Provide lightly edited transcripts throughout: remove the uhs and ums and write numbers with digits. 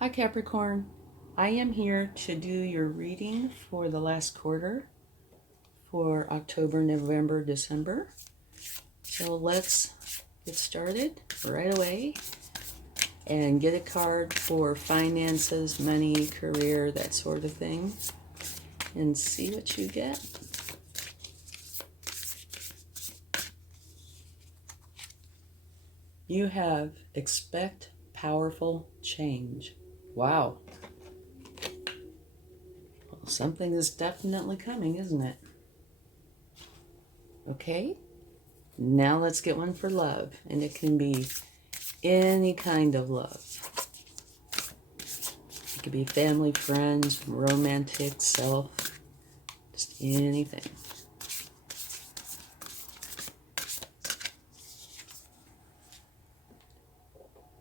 Hi Capricorn, I am here to do your reading for the last quarter for October, November, December. So let's get started right away and get a card for finances, money, career, that sort of thing, and see what you get. You have expect powerful change. Wow. Well, something is definitely coming, isn't it? Okay, now let's get one for love, and it can be any kind of love. It could be family, friends, romantic, self, just anything.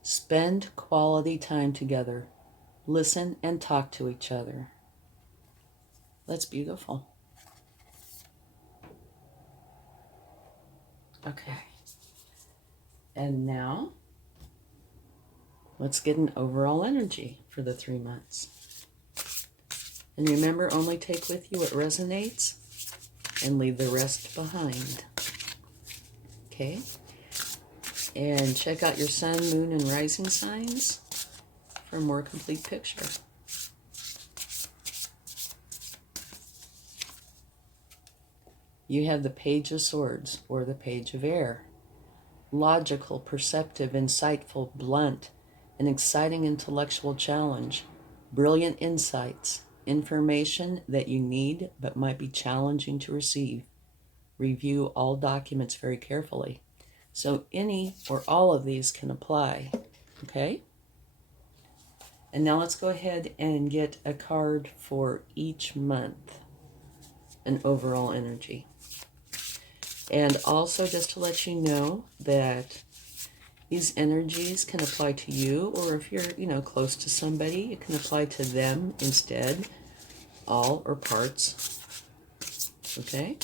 Spend quality time together. Listen and talk to each other. That's beautiful. Okay. And now, let's get an overall energy for the 3 months. And remember, only take with you what resonates and leave the rest behind. Okay? And check out your sun, moon, and rising signs for a more complete picture. You have the Page of Swords, or the Page of Air. Logical, perceptive, insightful, blunt, an exciting intellectual challenge, brilliant insights, information that you need but might be challenging to receive. Review all documents very carefully. So any or all of these can apply, okay? And now let's go ahead and get a card for each month, an overall energy. And also just to let you know that these energies can apply to you, or if you're, close to somebody, it can apply to them instead, all or parts. Okay?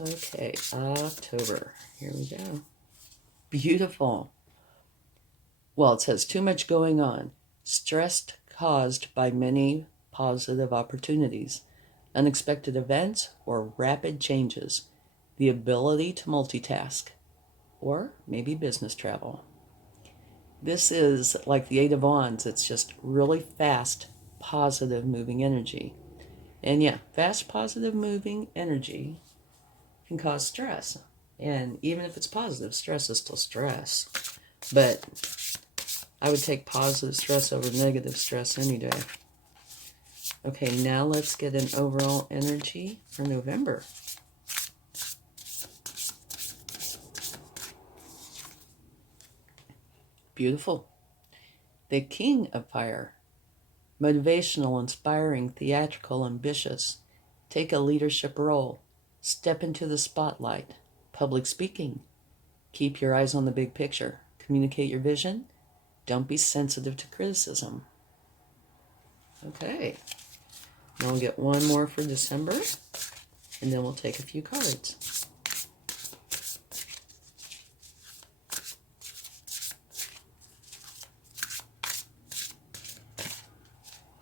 Okay, October. Here we go. Beautiful. Well, it says too much going on. Stress caused by many positive opportunities, unexpected events, or rapid changes. The ability to multitask, or maybe business travel. This is like the Eight of Wands. It's just really fast, positive moving energy. And yeah, fast, positive moving energy can cause stress. And even if it's positive, stress is still stress. But I would take positive stress over negative stress any day. Okay, now let's get an overall energy for November. Beautiful. The King of Fire. Motivational, inspiring, theatrical, ambitious. Take a leadership role. Step into the spotlight. Public speaking. Keep your eyes on the big picture. Communicate your vision. Don't be sensitive to criticism. Okay. Now we'll get one more for December, and then we'll take a few cards.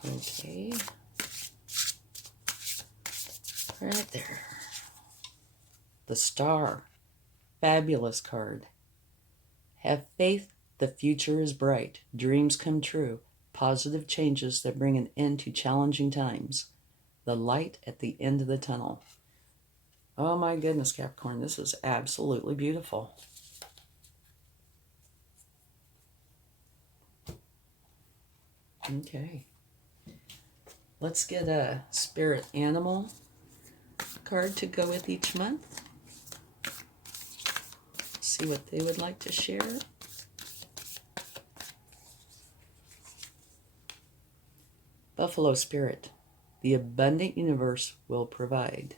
Okay. Right there. The Star. Fabulous card. Have faith, the future is bright. Dreams come true. Positive changes that bring an end to challenging times. The light at the end of the tunnel. Oh my goodness, Capricorn, this is absolutely beautiful. Okay. Let's get a spirit animal card to go with each month. See what they would like to share. Buffalo Spirit. The abundant universe will provide.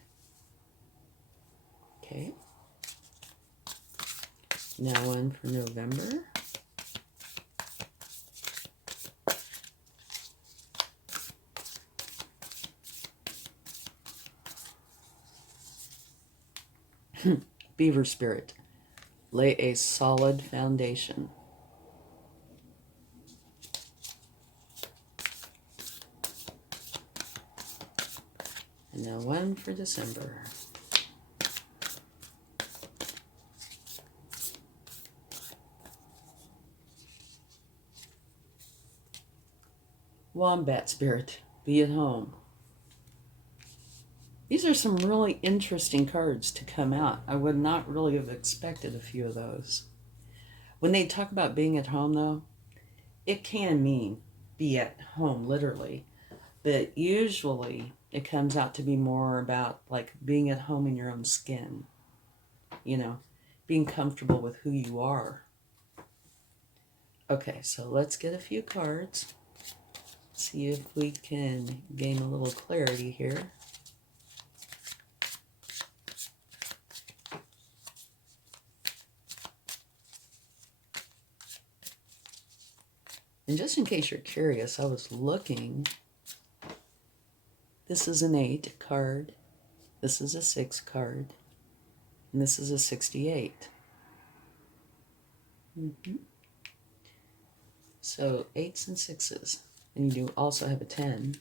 Okay. Now one for November. Beaver spirit, lay a solid foundation. And now one for December. Wombat spirit, be at home. These are some really interesting cards to come out. I would not really have expected a few of those. When they talk about being at home, though, it can mean be at home, literally. But usually it comes out to be more about like being at home in your own skin. You know, being comfortable with who you are. Okay, so let's get a few cards. See if we can gain a little clarity here. And just in case you're curious, I was looking. This is an 8 card. This is a 6 card. And this is a 68. So 8s and 6s. And you do also have a 10.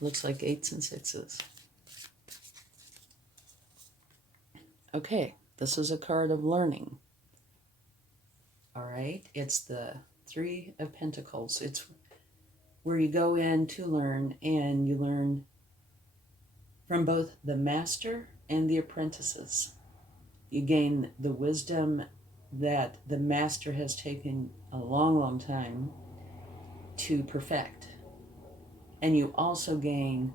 Looks like 8s and 6s. Okay, this is a card of learning. All right, it's the 3 of Pentacles. It's where you go in to learn, and you learn from both the master and the apprentices. You gain the wisdom that the master has taken a long, long time to perfect. And you also gain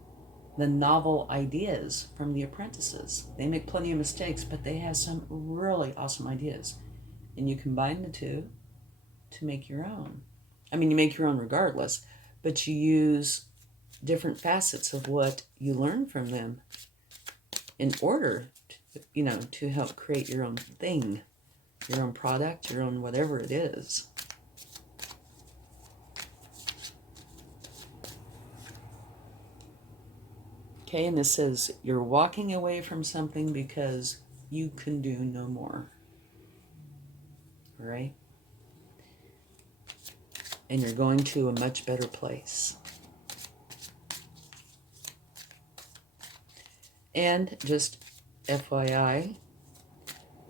the novel ideas from the apprentices. They make plenty of mistakes, but they have some really awesome ideas. And you combine the two to make your own. I mean, you make your own regardless, but you use different facets of what you learn from them in order to, to help create your own thing, your own product, your own whatever it is. Okay, and this says you're walking away from something because you can do no more. All right? And you're going to a much better place. And just FYI,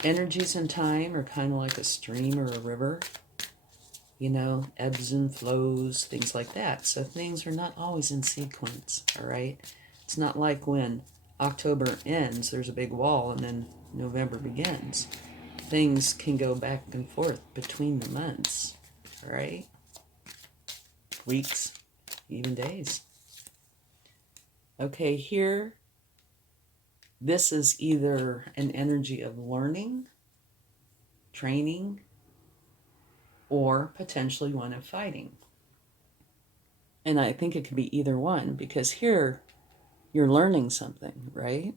energies and time are kind of like a stream or a river. You know, ebbs and flows, things like that. So things are not always in sequence, all right? It's not like when October ends, there's a big wall, and then November begins. Things can go back and forth between the months, all right? Weeks, even days. Okay, here, this is either an energy of learning, training, or potentially one of fighting. And I think it could be either one, because here you're learning something, right?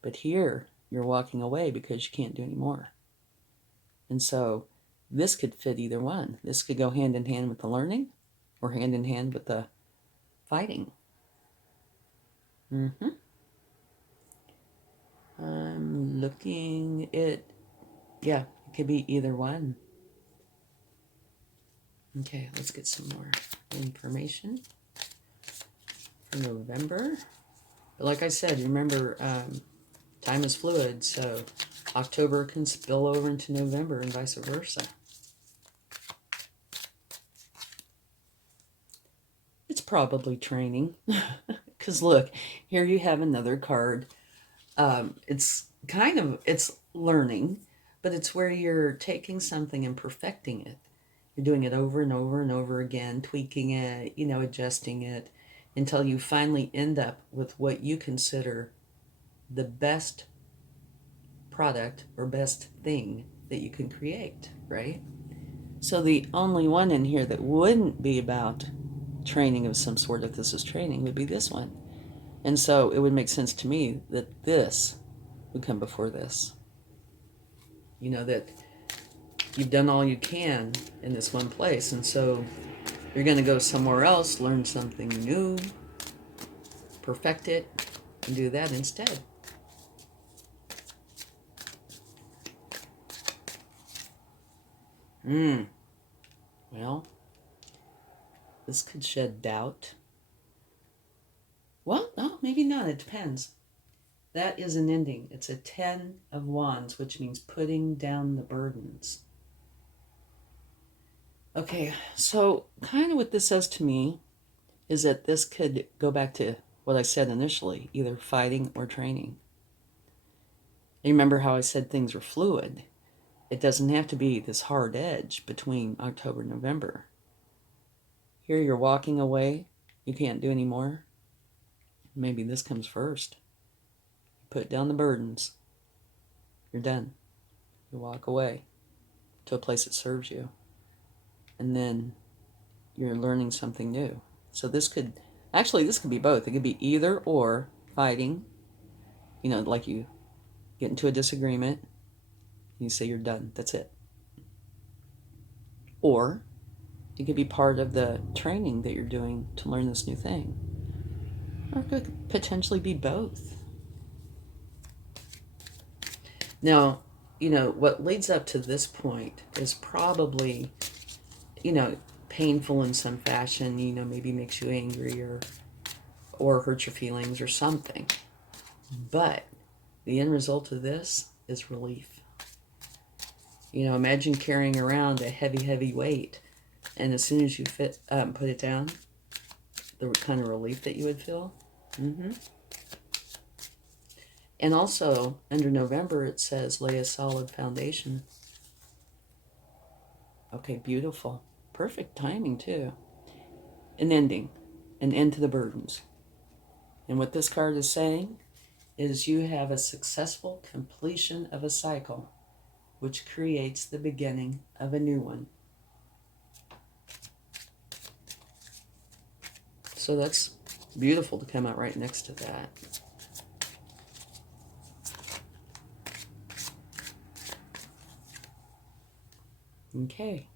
But here you're walking away because you can't do any more. And so this could fit either one. This could go hand in hand with the learning or hand in hand with the fighting. I'm looking at, yeah, it could be either one. Okay, let's get some more information for November. But like I said, remember, time is fluid, so October can spill over into November and vice versa. It's probably training. Because look, here you have another card. It's learning, but it's where you're taking something and perfecting it. You're doing it over and over and over again, tweaking it, adjusting it, until you finally end up with what you consider the best product or best thing that you can create, right? So the only one in here that wouldn't be about training of some sort, if this is training, would be this one. And so it would make sense to me that this would come before this. That you've done all you can in this one place, and so you're going to go somewhere else, learn something new, perfect it, and do that instead. Well, this could shed doubt. Well, no, maybe not. It depends. That is an ending. It's a 10 of Wands, which means putting down the burdens. Okay, so kind of what this says to me is that this could go back to what I said initially, either fighting or training. You remember how I said things were fluid? It doesn't have to be this hard edge between October and November. Here you're walking away. You can't do any more. Maybe this comes first. Put down the burdens. You're done. You walk away to a place that serves you. And then you're learning something new. So this could be both. It could be either or, fighting, like you get into a disagreement, and you say you're done, that's it. Or it could be part of the training that you're doing to learn this new thing. Or it could potentially be both. Now, what leads up to this point is probably, painful in some fashion, maybe makes you angry or hurt your feelings or something. But the end result of this is relief. Imagine carrying around a heavy, heavy weight, and as soon as you put it down, the kind of relief that you would feel. And also, under November, it says, lay a solid foundation. Okay, beautiful. Perfect timing, too. An ending. An end to the burdens. And what this card is saying is you have a successful completion of a cycle, which creates the beginning of a new one. So that's beautiful to come out right next to that. Okay.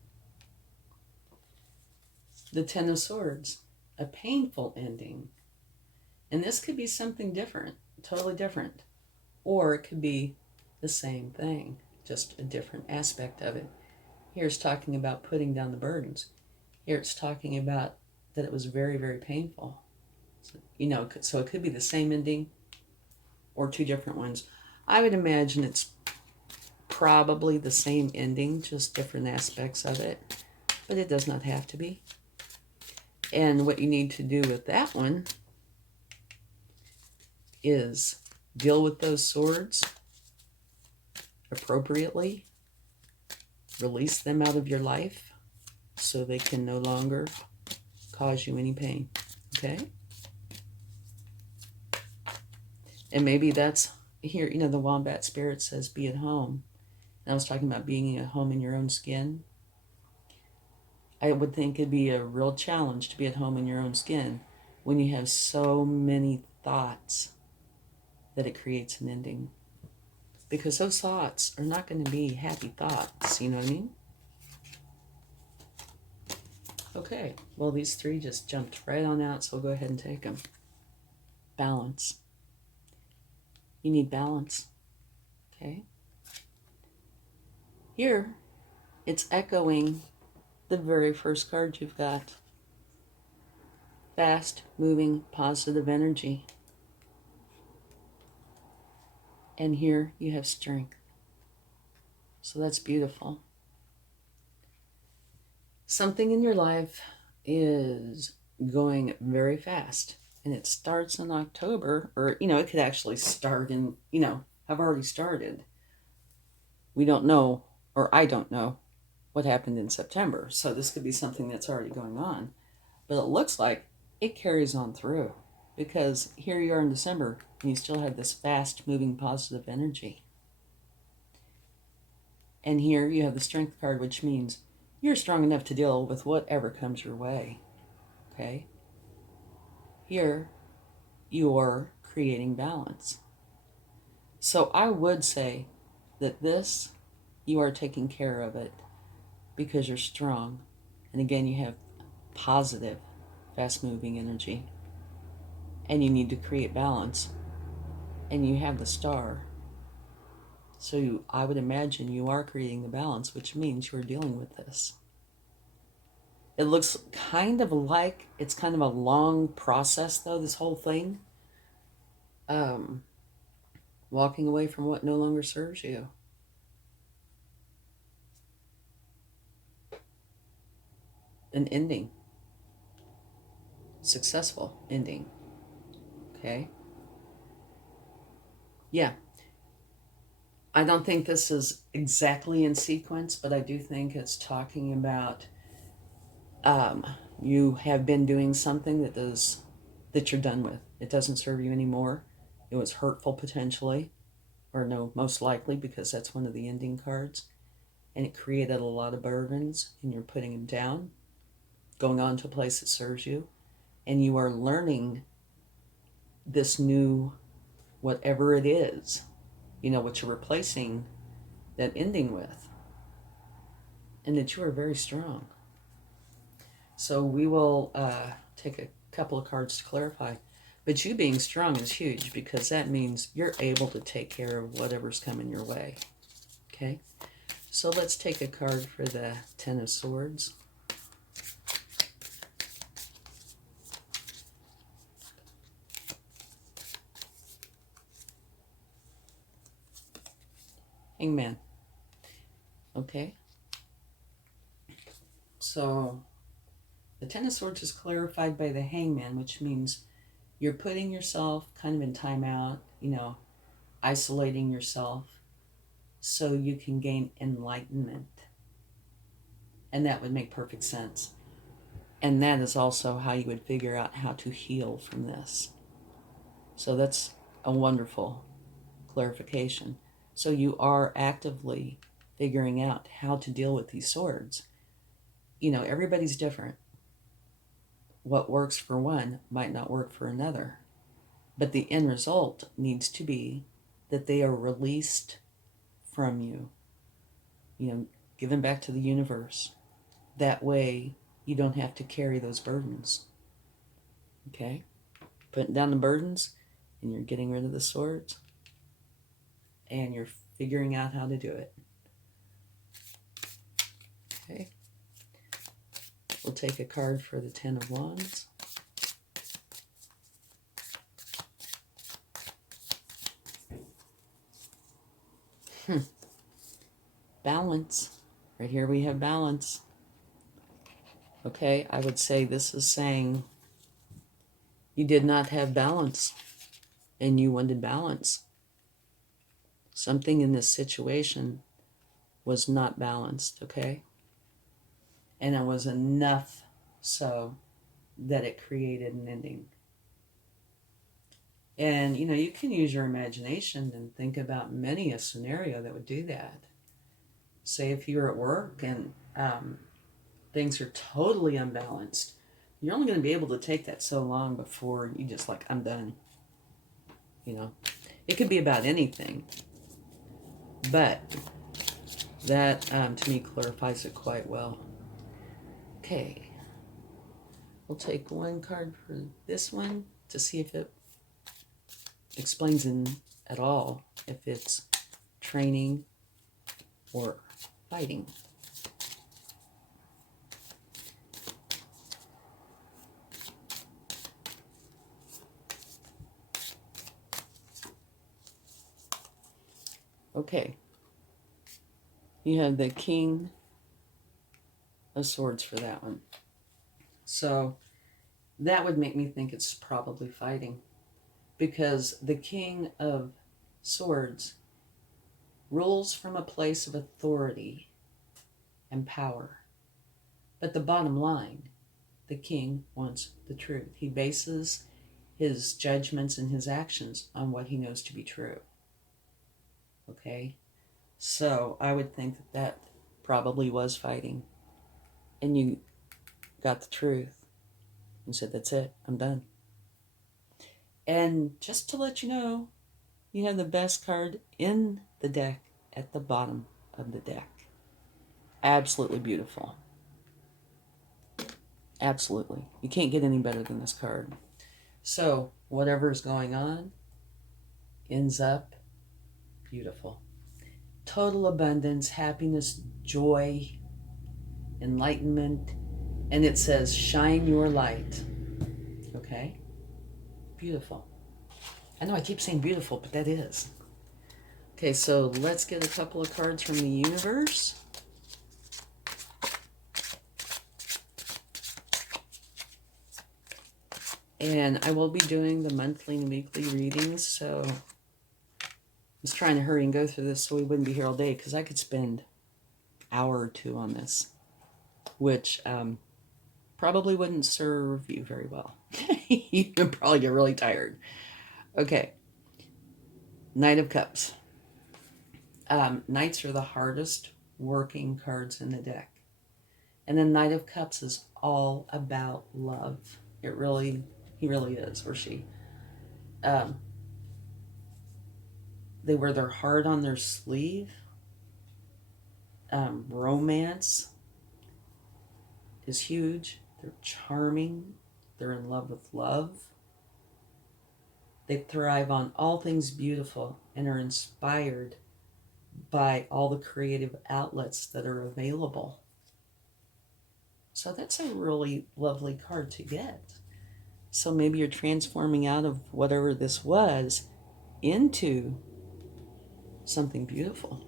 The Ten of Swords, a painful ending. And this could be something different, totally different. Or it could be the same thing, just a different aspect of it. Here it's talking about putting down the burdens. Here it's talking about that it was very, very painful. So it could be the same ending or two different ones. I would imagine it's probably the same ending, just different aspects of it, but it does not have to be. And what you need to do with that one is deal with those swords appropriately, release them out of your life so they can no longer cause you any pain, okay? And maybe that's here, the Wombat Spirit says be at home. And I was talking about being at home in your own skin. I would think it'd be a real challenge to be at home in your own skin when you have so many thoughts that it creates an ending. Because those thoughts are not going to be happy thoughts, you know what I mean? Okay, well, these three just jumped right on out, so we'll go ahead and take them. Balance. You need balance, okay? Here, it's echoing the very first card you've got. Fast, moving, positive energy. And here you have strength. So that's beautiful. Something in your life is going very fast. And it starts in October, or, it could actually start in, have already started. We don't know, or I don't know, what happened in September. So this could be something that's already going on. But it looks like it carries on through. Because here you are in December, and you still have this fast-moving positive energy. And here you have the Strength card, which means you're strong enough to deal with whatever comes your way. Okay? Here, you're creating balance. So I would say that this, you are taking care of it because you're strong. And again, you have positive, fast-moving energy. And you need to create balance. And you have the Star. So I would imagine you are creating the balance, which means you're dealing with this. It looks kind of like it's kind of a long process, though, this whole thing. Walking away from what no longer serves you. An ending. Successful ending. Okay? Yeah. I don't think this is exactly in sequence, but I do think it's talking about you have been doing something that you're done with. It doesn't serve you anymore. It was hurtful potentially, or no, most likely, because that's one of the ending cards. And it created a lot of burdens, and you're putting them down, going on to a place that serves you, and you are learning this new, whatever it is, what you're replacing that ending with, and that you are very strong. So we will take a couple of cards to clarify. But you being strong is huge, because that means you're able to take care of whatever's coming your way. Okay? So let's take a card for the Ten of Swords. Hangman. Okay? So the Ten of Swords is clarified by the Hangman, which means you're putting yourself kind of in timeout, isolating yourself so you can gain enlightenment. And that would make perfect sense. And that is also how you would figure out how to heal from this. So that's a wonderful clarification. So you are actively figuring out how to deal with these swords. Everybody's different. What works for one might not work for another. But the end result needs to be that they are released from you, given back to the universe. That way you don't have to carry those burdens. Okay? Putting down the burdens, and you're getting rid of the swords, and you're figuring out how to do it. Okay? We'll take a card for the Ten of Wands. Balance. Right here we have balance. Okay, I would say this is saying you did not have balance, and you wanted balance. Something in this situation was not balanced, okay? And it was enough so that it created an ending. And, you can use your imagination and think about many a scenario that would do that. Say if you're at work and things are totally unbalanced, you're only going to be able to take that so long before you just I'm done. It could be about anything. But that, to me, clarifies it quite well. Okay. We'll take one card for this one to see if it explains at all if it's training or fighting. Okay. You have the King of Swords for that one. So that would make me think it's probably fighting, because the King of Swords rules from a place of authority and power. But the bottom line, the king wants the truth. He bases his judgments and his actions on what he knows to be true. Okay? So I would think that probably was fighting. And you got the truth and said, that's it, I'm done. And just to let you know, you have the best card in the deck at the bottom of the deck. Absolutely beautiful. Absolutely. You can't get any better than this card. So whatever's going on ends up beautiful. total abundance, happiness, joy, enlightenment. And it says, shine your light. Okay? Beautiful. I know I keep saying beautiful, but that is. Okay, so let's get a couple of cards from the universe. And I will be doing the monthly and weekly readings, so I was trying to hurry and go through this so we wouldn't be here all day, because I could spend an hour or two on this, which probably wouldn't serve you very well. You'd probably get really tired. Okay. Knight of Cups. Knights are the hardest working cards in the deck. And the Knight of Cups is all about love. He really is, or she. They wear their heart on their sleeve. Romance is huge. They're charming. They're in love with love. They thrive on all things beautiful and are inspired by all the creative outlets that are available. So that's a really lovely card to get. So maybe you're transforming out of whatever this was into something beautiful.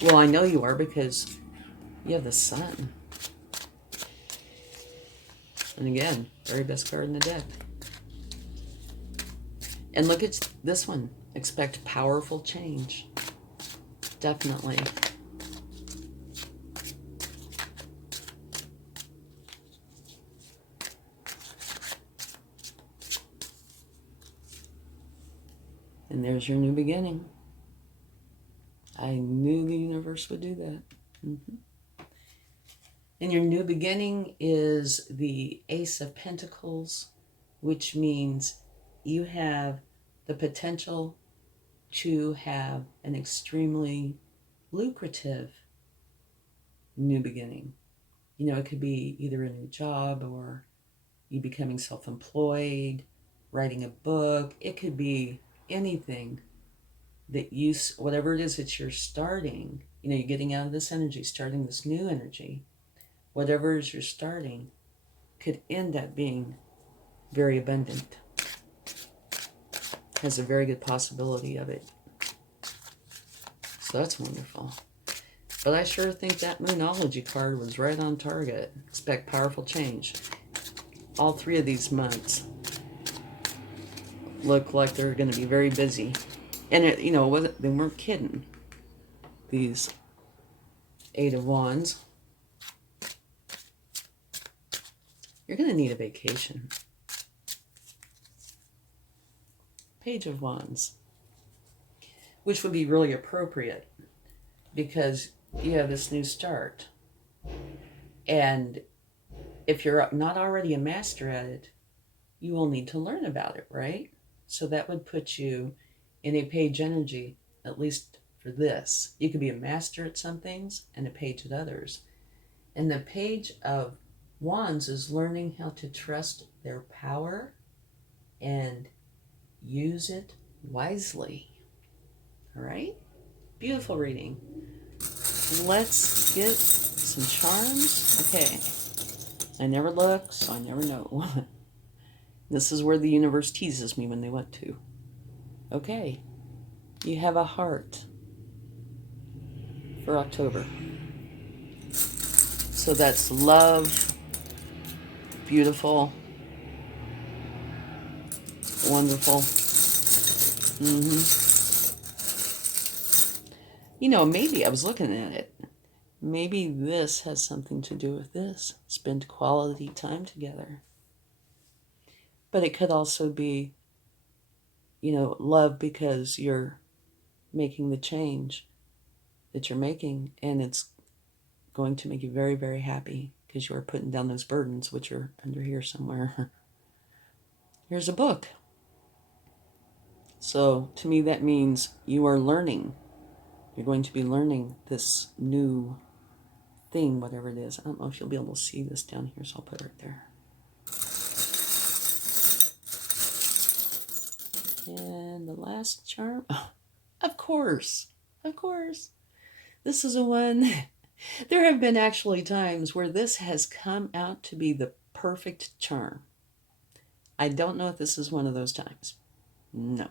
Well, I know you are, because you have the Sun. And again, very best card in the deck. And look at this one. Expect powerful change. Definitely. And there's your new beginning. I knew the universe would do that. And your new beginning is the Ace of Pentacles, which means you have the potential to have an extremely lucrative new beginning. You know, it could be either a new job, or you becoming self-employed, writing a book. It could be anything that you, whatever it is that you're starting, you know, you're getting out of this energy, starting this new energy. Whatever it is you're starting could end up being very abundant. Has a very good possibility of it. So that's wonderful. But I sure think that Moonology card was right on target. Expect powerful change. All three of these months look like they're going to be very busy. And, it, you know, they weren't kidding. These Eight of Wands. You're going to need a vacation. Page of Wands. Which would be really appropriate, because you have this new start. And if you're not already a master at it, you will need to learn about it, right? So that would put you in a page energy, at least for this. You could be a master at some things and a page at others. And the Page of Wands is learning how to trust their power and use it wisely. All right? Beautiful reading. Let's get some charms. Okay. I never look, so I never know. This is where the universe teases me when they want to. Okay. You have a heart for October. So that's love, beautiful, wonderful. You know, maybe I was looking at it. Maybe this has something to do with this. Spend quality time together. But it could also be, you know, love because you're making the change that you're making, and it's going to make you very, very happy because you are putting down those burdens, which are under here somewhere. Here's a book. So to me, that means you are learning. You're going to be learning this new thing, whatever it is. I don't know if you'll be able to see this down here, so I'll put it right there. And the last charm, of course, Of course. This is a one. There have been actually times where this has come out to be the perfect charm. I don't know if this is one of those times. No.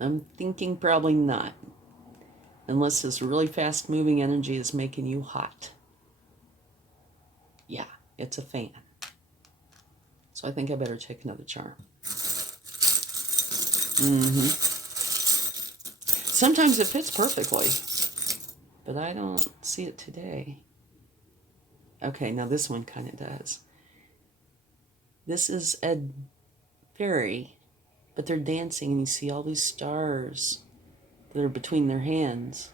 I'm thinking probably not. Unless this really fast moving energy is making you hot. Yeah, it's a fan. So I think I better take another charm. Sometimes it fits perfectly, but I don't see it today. Okay, now this one kind of does. This is a fairy, but they're dancing and you see all these stars that are between their hands,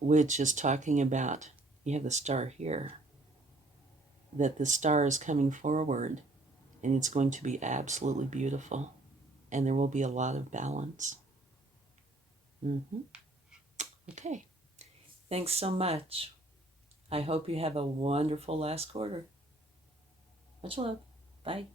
which is talking about, you have the star here, that the star is coming forward and it's going to be absolutely beautiful and there will be a lot of balance. Okay. Thanks so much. I hope you have a wonderful last quarter. Much love. Bye.